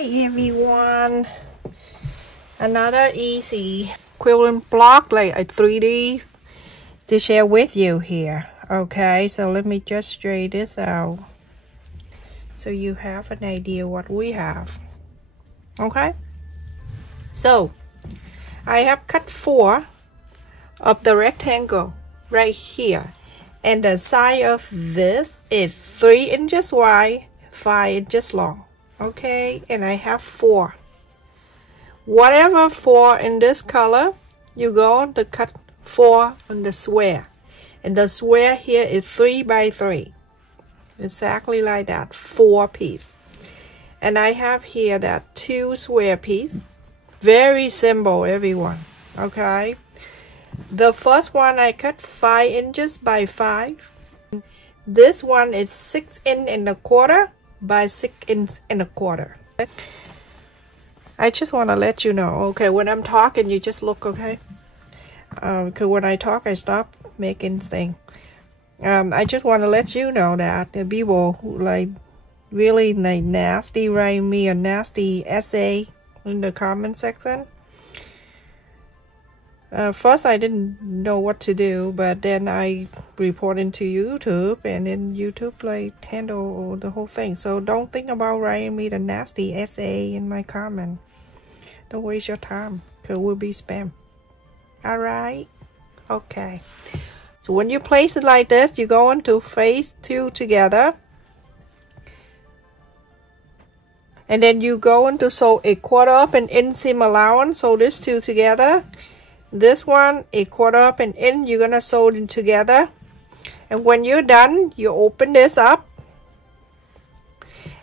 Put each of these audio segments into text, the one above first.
Hi everyone, another easy quilting block like a 3D to share with you here. Okay, so let me just straighten this out so you have an idea what we have. Okay, so I have cut 4 of the rectangle right here, and the side of this is 3 inches wide, 5 inches long. Okay, and I have 4. Whatever 4 in this color, you go to cut 4 on the square, and the square here is 3 by 3, exactly like that, 4 piece. And I have here that 2 square piece, very simple everyone. Okay, the first one I cut 5 inches by 5. This one is 6 inch and a quarter by 6 inch and a quarter. I just want to let you know, okay, when I'm talking you just look, okay, because when I talk I stop making things. I just want to let you know that the people who like really like nasty write me a nasty essay in the comment section. First I didn't know what to do, but then I reported to YouTube, and then YouTube like handle the whole thing. So don't think about writing me the nasty essay in my comment. Don't waste your time, because it will be spam. Alright? Okay. So when you place it like this, you go into face 2 together. And then you go into sew a 1/4 of an inch seam allowance, so this 2 together. This one, a 1/4 of an inch, you're gonna sew it together. And when you're done, you open this up.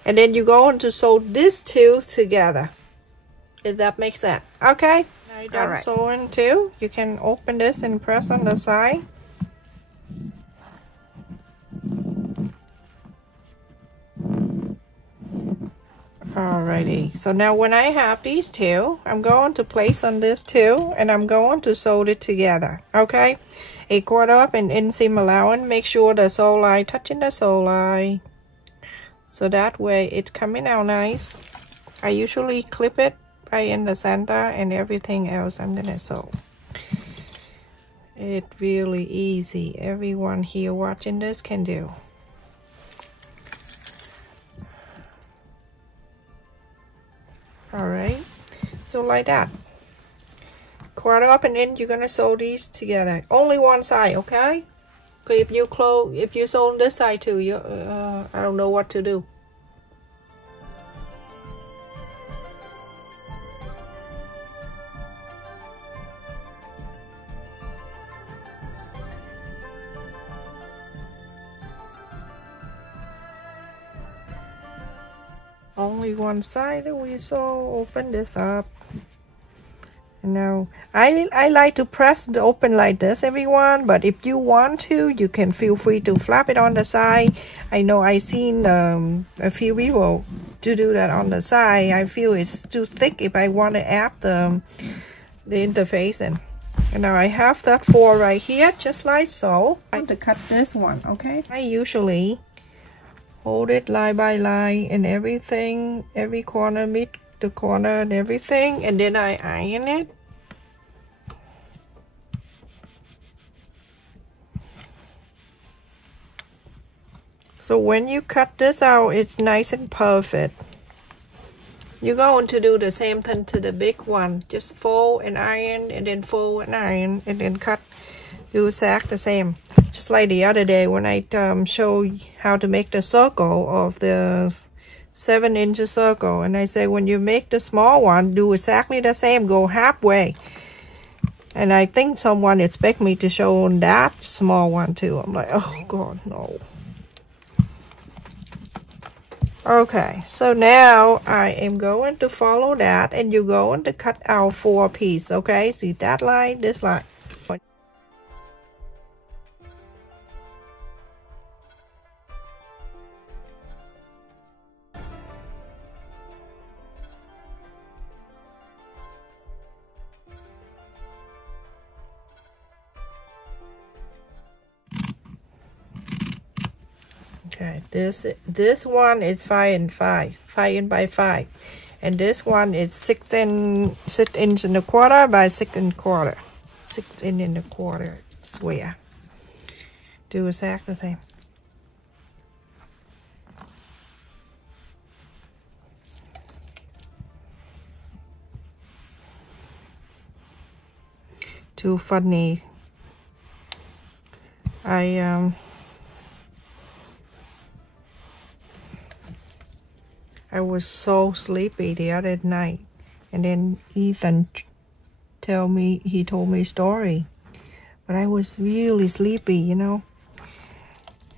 And then you go into sew these 2 together. If that makes sense. Okay? Now you're done sewing 2. You can open this and press on the side. Alrighty, so now when I have these 2, I'm going to place on this 2, and I'm going to sew it together. Okay, a 1/4 of an inch seam allowance. Make sure the sew line touching the sew line, so that way it's coming out nice. I usually clip it right in the center, and everything else I'm gonna sew. It's really easy. Everyone here watching this can do. Alright, so like that, 1/4 of an inch, you're gonna sew these together. Only one side, okay? Because if you sew on this side too, I don't know what to do. Only one side that we sew. Open this up. Now I like to press the open like this, everyone, but if you want to, you can feel free to flap it on the side. I know I seen a few people to do that on the side. I feel it's too thick if I want to add the interface in. And now I have that 4 right here, just like so. I have to cut this one, okay? I usually hold it line by line and everything, every corner meet the corner and everything, and then I iron it. So when you cut this out, it's nice and perfect. You're going to do the same thing to the big one. Just fold and iron, and then fold and iron, and then cut. Do exactly the same. Just like the other day when I show how to make the circle of the 7-inch circle, and I say when you make the small one, do exactly the same, go halfway. And I think someone expect me to show that small one too. I'm like, oh god, no. Okay, so now I am going to follow that, and you're going to cut out 4 pieces. Okay, see that line, this line. Okay, this one is 5 and 5, 5 and by 5, And this one is 6 inch and a quarter by 6 1/4. 6 inch and a quarter square. Do exactly the same. Too funny. I was so sleepy the other night, and then Ethan told me a story, but I was really sleepy, you know,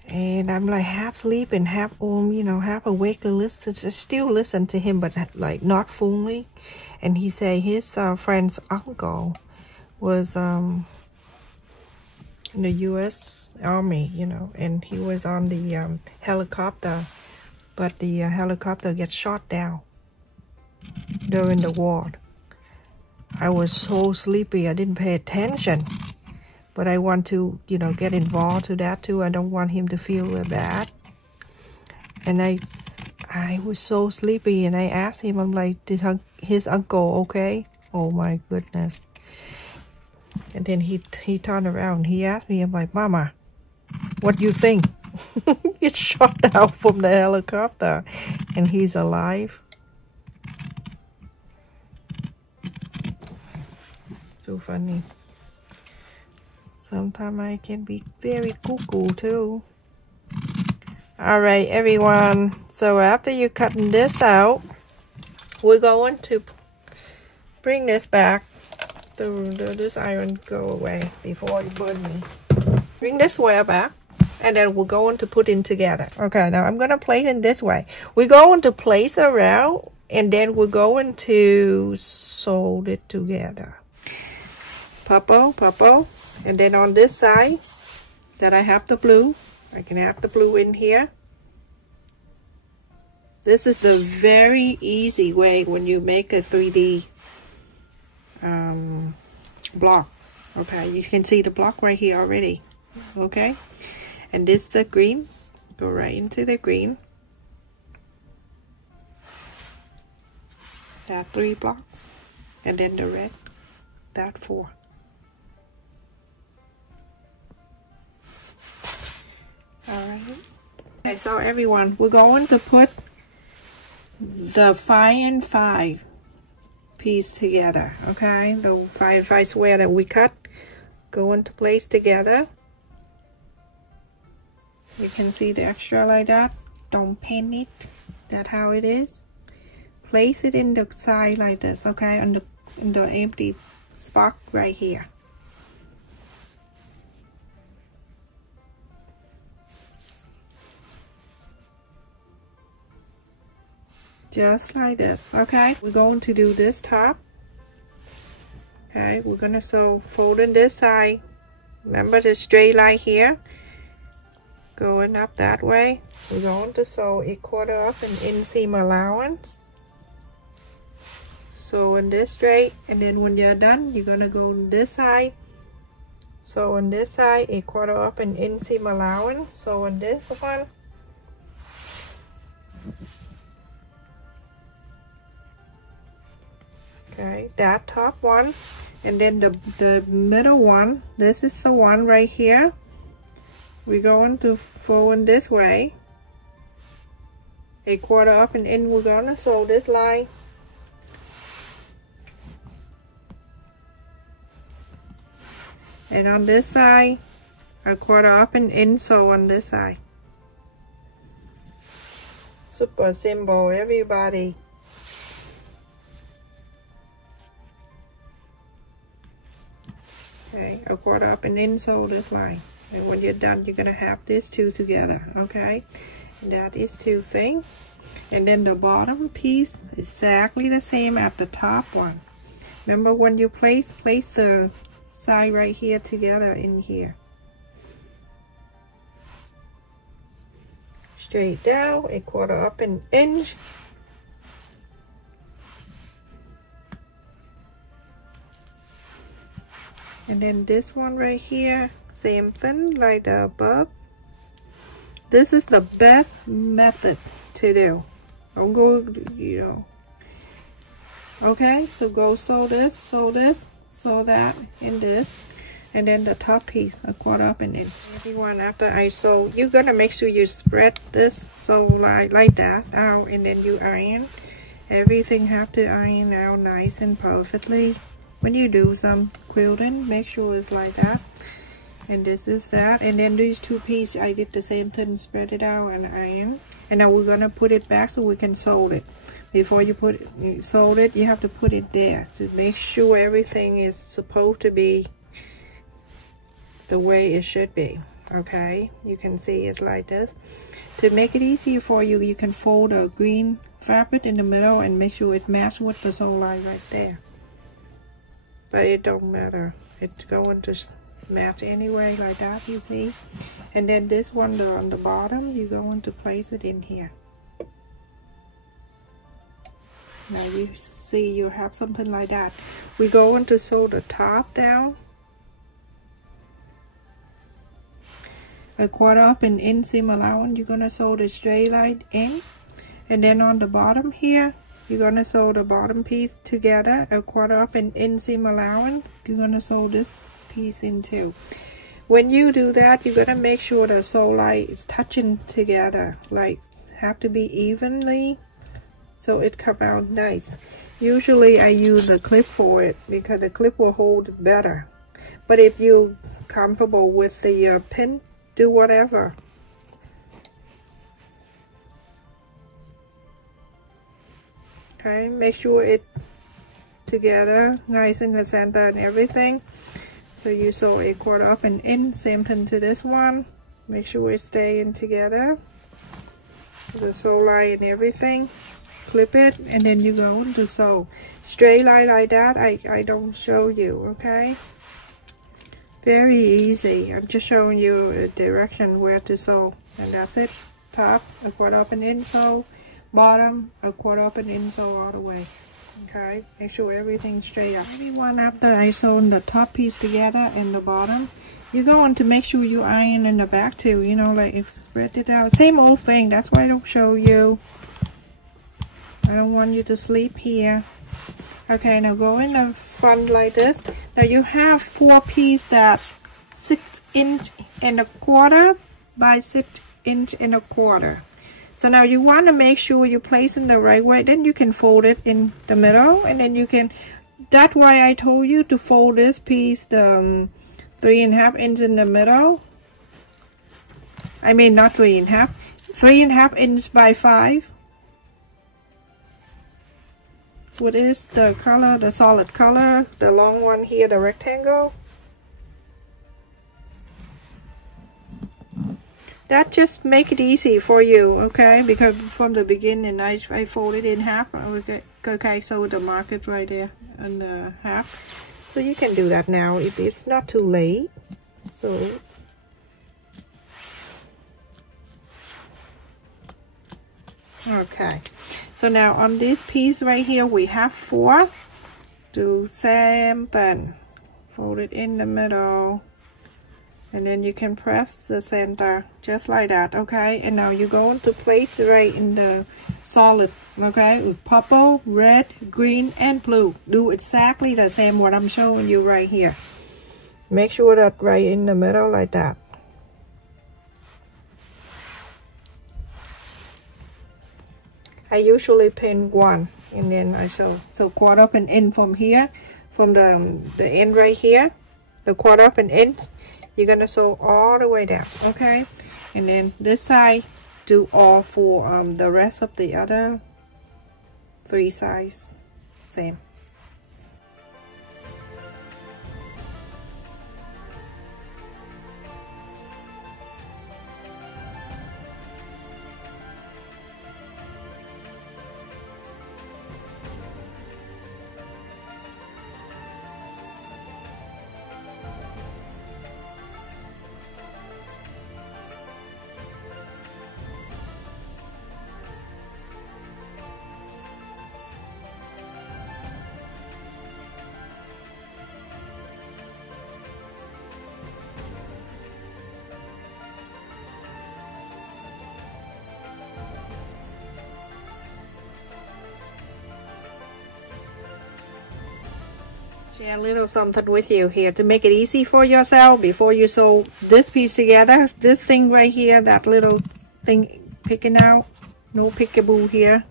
and I'm like half sleeping, half half awake to listen, still listen to him, but like not fully. And he said his friend's uncle was in the U.S. Army, you know, and he was on the helicopter. But the helicopter gets shot down during the war. I was so sleepy, I didn't pay attention. But I want to, get involved to that too. I don't want him to feel bad. And I was so sleepy, and I asked him, I'm like, did his uncle okay? Oh my goodness. And then he turned around, he asked me, I'm like, Mama, what do you think? It's shot down from the helicopter and he's alive. So funny. Sometimes I can be very cuckoo too. Alright everyone, so after you cutting this out, we're going to bring this back. This iron go away before it burn me. Bring this square back. And then we're going to put it together. Okay, now I'm going to place it this way. We're going to place it around, and then we're going to sew it together. Purple. And then on this side that I have the blue, I can have the blue in here. This is the very easy way when you make a 3D block. Okay, you can see the block right here already. Okay. And this the green, go right into the green. That 3 blocks, and then the red, that 4. Alright. Okay, so everyone, we're going to put the 5 and 5 piece together. Okay, the 5 and 5 square that we cut, going to place together. You can see the extra like that. Don't paint it. That's how it is. Place it in the side like this, okay? In the empty spot right here. Just like this, okay? We're going to do this top. Okay, we're gonna fold in this side. Remember the straight line here? Going up that way. We're going to sew 1/4 up an inseam allowance. Sew in this straight, and then when you're done, you're gonna go on this side. Sew on this side 1/4 up an inseam allowance. Sew on this one. Okay, that top one, and then the middle one. This is the one right here. We're going to fold in this way, 1/4 up and in. We're gonna sew this line. And on this side, 1/4 up and in, sew on this side. Super simple, everybody. Okay, 1/4 up and in, sew this line. And when you're done, you're gonna have these two together, okay? And that is 2 things. And then the bottom piece, exactly the same at the top one. Remember when you place the side right here together in here. Straight down, 1/4 up an inch. And then this one right here, same thing like the above. This is the best method to do. Don't go, Okay, so go sew this, sew this, sew that, and this, and then the top piece a quarter up and in. Everyone, after I sew, you're gonna make sure you spread this so like that out, and then you iron. Everything have to iron out nice and perfectly. When you do some quilting, make sure it's like that. And this is that, and then these two pieces I did the same thing, spread it out and iron. And now we're gonna put it back so we can sew it. Before you sew it, you have to put it there to make sure everything is supposed to be the way it should be. Okay, you can see it's like this. To make it easier for you, you can fold a green fabric in the middle and make sure it matches with the sew line right there. But it don't matter, it's going to match anyway, like that, you see. And then this one on the bottom, you're going to place it in here. Now you see you have something like that. We're going to sew the top down a quarter up and in seam allowance. You're gonna sew the straight line in, and then on the bottom here you're gonna sew the bottom piece together a quarter up and in seam allowance. You're gonna sew this piece in too. When you do that, you're gonna make sure the sew line is touching together, like have to be evenly so it come out nice. Usually I use the clip for it because the clip will hold it better, but if you're comfortable with the pin, do whatever. Okay, make sure it together nice in the center and everything. So you sew a quarter up and in, same thing to this one. Make sure it stay in together, the sew line and everything. Clip it, and then you go to sew straight line like that. I don't show you, okay? Very easy. I'm just showing you a direction where to sew, and that's it. Top a quarter up and in sew, bottom a quarter up and in sew all the way. Okay, make sure everything's straight up. Everyone, after I sew the top piece together and the bottom, you're going to make sure you iron in the back too, you know, like spread it out. Same old thing, that's why I don't show you. I don't want you to sleep here. Okay, now go in the front like this. Now you have 4 pieces that 6 inch and a quarter by 6 inch and a quarter. So now you want to make sure you place it the right way. Then you can fold it in the middle, and then you can. That's why I told you to fold this piece the 3.5 inch in the middle. I mean not 3.5, 3.5 inch by 5. What is the color? The solid color, the long one here, the rectangle. That just make it easy for you, okay? Because from the beginning I folded in half. Okay, so the mark it right there on the half. So you can do that now if it's not too late. So okay. So now on this piece right here, we have 4. Do same thing. Fold it in the middle. And then you can press the center just like that, okay? And now you're going to place it right in the solid, okay? With purple, red, green, and blue. Do exactly the same what I'm showing you right here. Make sure that right in the middle like that. I usually pin 1 and then I sew. So quarter up and in from here, from the end right here, the quarter up and in, you're gonna sew all the way down, okay? And then this side, do all for the rest of the other 3 sides, same. Share a little something with you here to make it easy for yourself before you sew this piece together. This thing right here, that little thing picking out, no pickaboo here.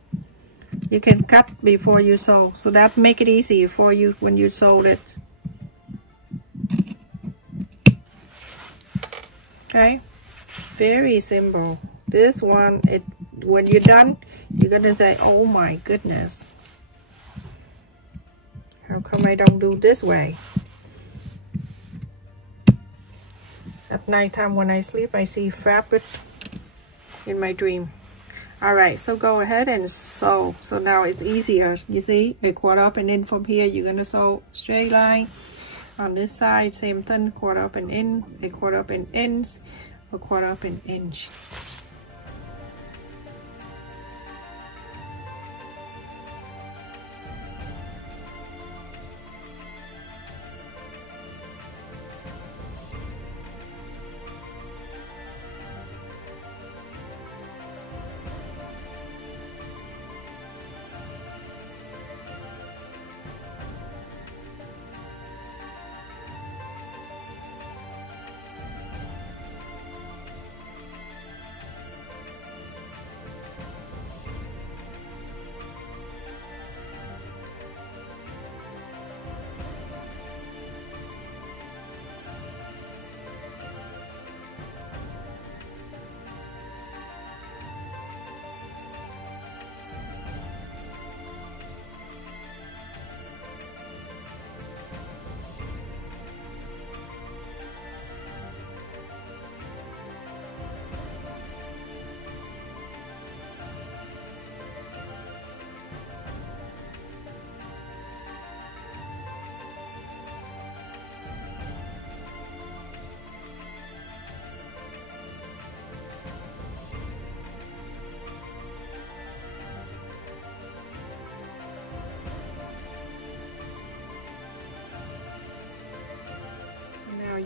You can cut before you sew, so that make it easy for you when you sew it. Okay, very simple. This one, when you're done, you're gonna say, oh my goodness, how come I don't do this way? At nighttime when I sleep, I see fabric in my dream. Alright, so go ahead and sew. So now it's easier. You see, a quarter up and in from here, you're gonna sew straight line. On this side, same thing, quarter up and in, a quarter up and ends, a quarter up and inch.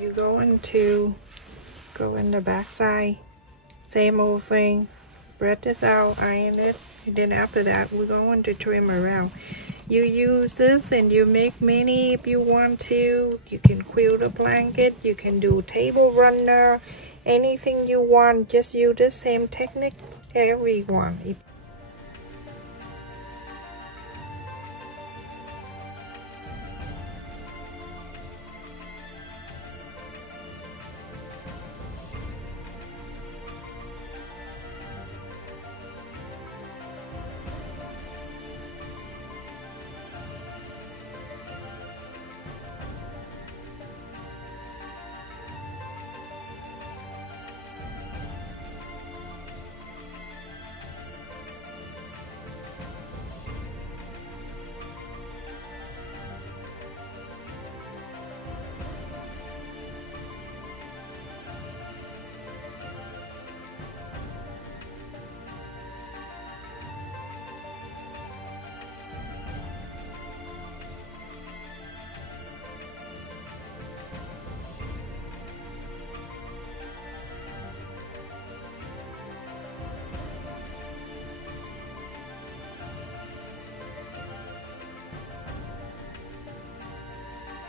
You're going to go in the back side, same old thing, spread this out, iron it, and then after that we're going to trim around. You use this and you make many if you want to. You can quilt a blanket, you can do table runner, anything you want. Just use the same technique, everyone.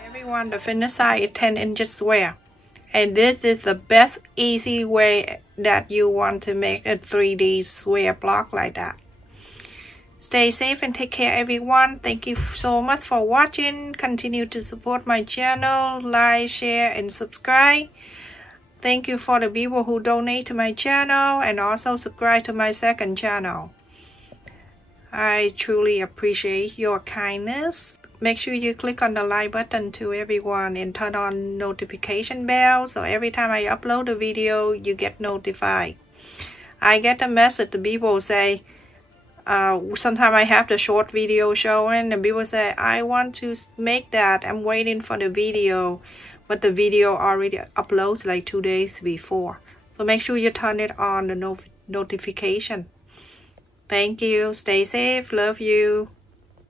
Everyone, the finish side is 10 inches square, and this is the best easy way that you want to make a 3D square block like that. Stay safe and take care, everyone. Thank you so much for watching. Continue to support my channel, like, share, and subscribe. Thank you for the people who donate to my channel and also subscribe to my second channel. I truly appreciate your kindness. Make sure you click on the like button to everyone and turn on notification bell so every time I upload a video you get notified. I get a message the people say, sometimes I have the short video showing and people say, I want to make that, I'm waiting for the video, but the video already uploads like 2 days before. So make sure you turn it on, the notification. Thank you. Stay safe. Love you.